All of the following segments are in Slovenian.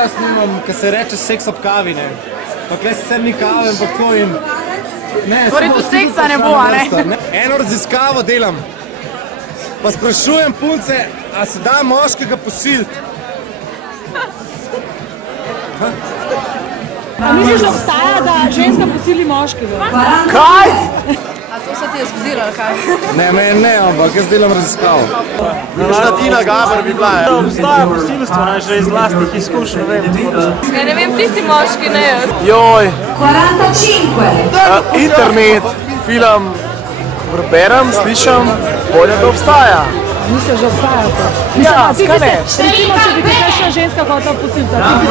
oddajo snimam, ki se reče Seks ob kavi, ne. Pa kle sicer ni kave, ampak tako in... Torej tu seksa ne bo, a ne? Eno raziskavo delam. Pa sprašujem punce, a se da moškega posiliti? A misliš, da obstaja, da ženska posili moškega? Kaj? A to se ti je zgodilo, ali kaj? Ne, meni ne, ampak jaz delam raziskavo. Tina Gaber bi bila, ja. Obstaja posilstvo, že iz vlastnih izkušenj, vem. Ne vem, ti si moški, ne jaz. Joj. 45. Internet, film, berem, slišam, bolje da obstaja. Misliš, da obstaja to? Ja, skaj ne? Recimo, če bi te kakšna ženska hotela posiliti, ti bi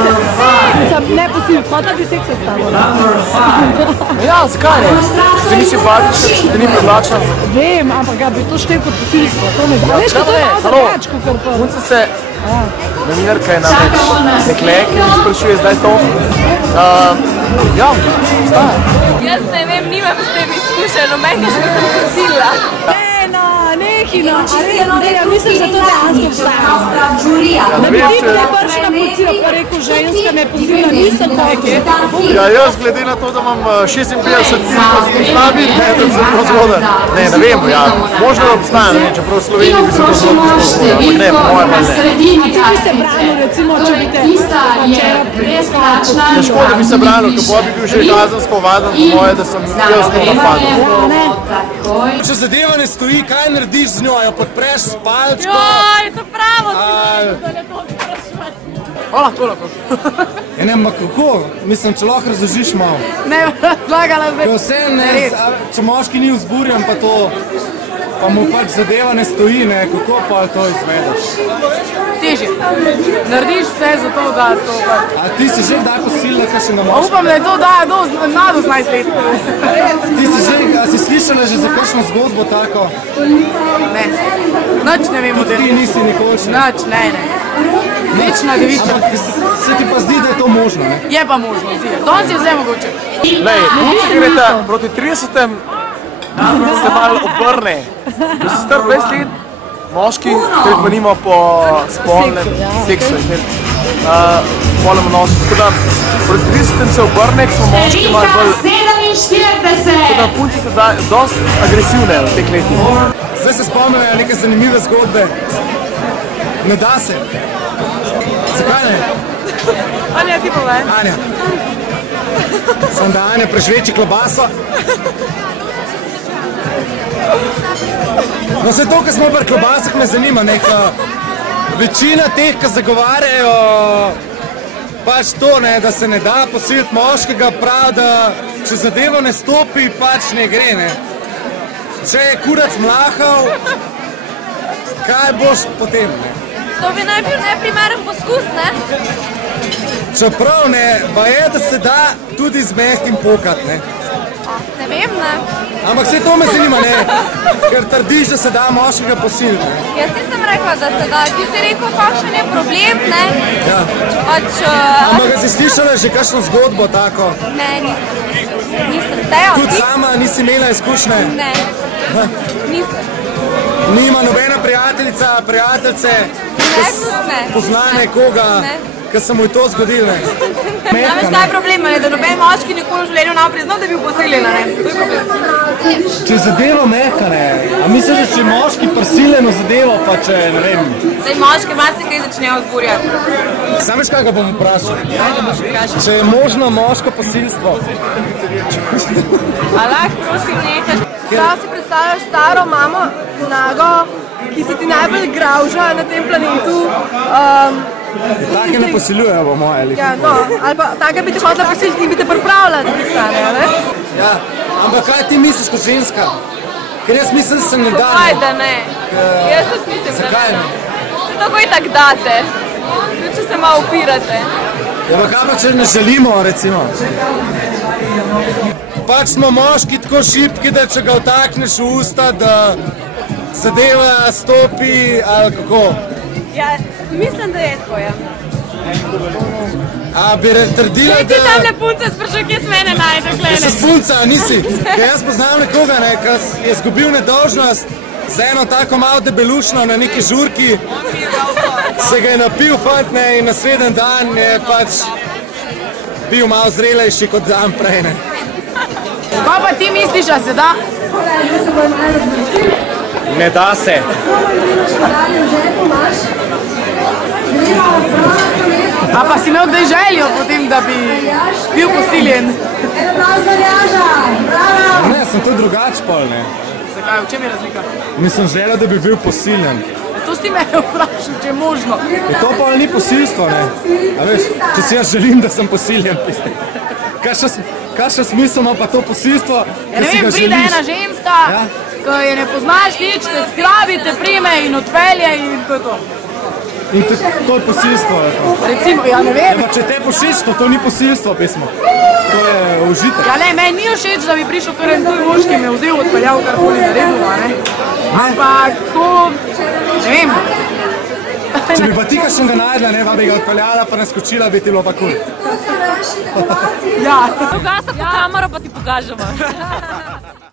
se... Ne posiliti, hotela bi seksa s tabo. Ja, skaj ne? Ti nisi batična, ti ni privlačna. Vem, ampak ja, bi to štel kot posilstvo, to ne znam. Veš, to je malo drugačko, kar pa... Punce se... Novinarka je namreč dekle, ki mi sprašuje zdaj to. Ja, obstaja. Jaz ne vem, nimam s tem izkušeno, meni še sem posilila. Nehino, ja, misliš, da to dejansko obstaja? Da bi ti te pršna policija pa rekel, ženska me posila, nisem hotel. Ja, jaz glede na to, da imam 56 slabi, ne, da bi se to zgodilo. Ne vem, ja, možno da obstaja, ne vem, čeprav v Sloveniji bi se to zgodilo, ampak ne, po mojem ne. A ti bi se branil, recimo, če bi te včera preskala posila? Težko, da bi se branil, kako bi bil že kazensko ovaden, po moje, da sem jaz to napadal. Če zadeva ne stoji, kaj narediš z njo, jo podpreš s palčko? Joj, to pravo si nekaj, da ne to sprašvati. Lahko. Ja ne, ma kako? Mislim, če lahko razložiš malo. Ne, razlagala bi. Vse ne, če moški ni vzburjen pa to, pa mu pač zadeva ne stoji, ne, kako pa to izvedeš? Težje. Narediš vse za to, da to pač... A ti si že kdaj posilila kakšen na moški? Upam, da je to daje na 18 let. Ti si že, a si slišala že za kakšno zgodbo tako? Ne. Nič ne vem o tem. Ti nisi nikolična? Nič, ne. Večna deviča. Ampak se ti pa zdi, da je to možno, ne? Je pa možno, zdi. Danes je vse mogoče. Lej, punce greta proti 30-tem, se malo obrne. Da si star 20 let, moški, ki pa nima po spolnem seksu, spolnem odnosu. Tako da proti 30-tem se obrne, ko smo moški malo bolj... Tako da punce so dosti agresivne v teh letih. Zdaj se spomnijo neke zanimive zgodbe. Ne da se. Zakaj ne? Anja, ti povej. Anja. Sam da Anja prežveči klobaso. No vse to, ko smo pri klobasah, me zanima neka večina teh, ki zagovarjajo pač to, ne, da se ne da posiliti moškega, prav, da če zadevo ne stopi, pač ne gre, ne. Če je kurac mlahal, kaj boš potem, ne? To bi naj bil neprimeren poskus, ne? Čeprav ne, pa je, da se da tudi z mehkim pokat, ne? Ne vem, ne? Ampak vse to me zanima, ne? Ker trdiš, da se da moškega posiliti, ne? Jaz nisem rekla, da se da. Ti si rekel, kakšen je problem, ne? Ja. Ampak si slišala že kakšno zgodbo tako? Ne, nisem. Teo, tudi sama nisi imela izkušnje? Ne, nisem. Nima nobena prijateljica, prijateljce, pozna nekoga, ki se mu je to zgodilo, ne? Namreč kaj je problem, da noben moški nikoli v življenju ne priznal, da je bil posiljen, ne? To je problem. Če je zadeva mehka, ne? A misliš, da če je moški prisiljeno zadevo, pa če, ne vem... Zdaj moški marsikaj začnejo vzburjati. Sam veš, kaj ga bom vprašal? Če je možno moško posilstvo? A lahko prosim nehaš? Prav si predstavljaš staro mamo, nago, ki se ti najbolj gravža na tem planetu. Take ne posiljujejo, bo moje, ali? Ja, no, ali pa take bi te hotela posiliti in bi te pripravila, da ti stane, ne? Ja, ampak kaj ti misliš kot ženska? Ker jaz mislim, da se ne da. Zakaj da ne? Jaz tudi mislim, da ne. Zakaj ne? Se tako i tak date, tudi če se malo upirate. Ja, pa kaj pa, če ne želimo, recimo? Pač smo moški tako šibki, da če ga vtakneš v usta, da zadeva stopi, ali kako? Ja, mislim, da je tako, ja. A bi trdila, da... Ti tamle punce sprašaj, kje s mene najde, klene. Jaz sem punca, nisi. Ker jaz poznam nekoga, ne, ki je izgubil nedolžnost za eno tako malo debelušno na neki žurki. se ga je napil fant, ne, in naslednji dan je pač bil malo zrelejši kot dan prej, ne. Kaj pa ti misliš, da se da? Ne da se. A pa si imel kdaj željo potem, da bi bil posiljen? Ne, sem to drugače pol, ne. Zakaj, v čem je razlika? Nisem želel, da bi bil posiljen. To si me vprašal, če je možno. To pa ni posilstvo, ne. A veš, če si jaz želim, da sem posiljen, piste. Kakšen smisel ima pa to posilstvo, Ja ne vem, pride ena ženska, ko je ne poznaš nič, te zgrabi, te prime in odpelje in to je to. In to je posilstvo, lepo. Recimo, ja ne vem. Če te pošiš, to ni posilstvo, pismo. To je užitek. Ja ne, meni ni všeč, da bi prišel kar en tuj moški in me vzel, odpeljal karkoli naredil, a ne. Ampak to, ne vem. Če bi pa ti kakšnega najdla, ne, pa bi ga odpeljala, pa naskočila, bi ti bilo pa kul. Ja. Ugasna po kamero, pa ti pokažemo.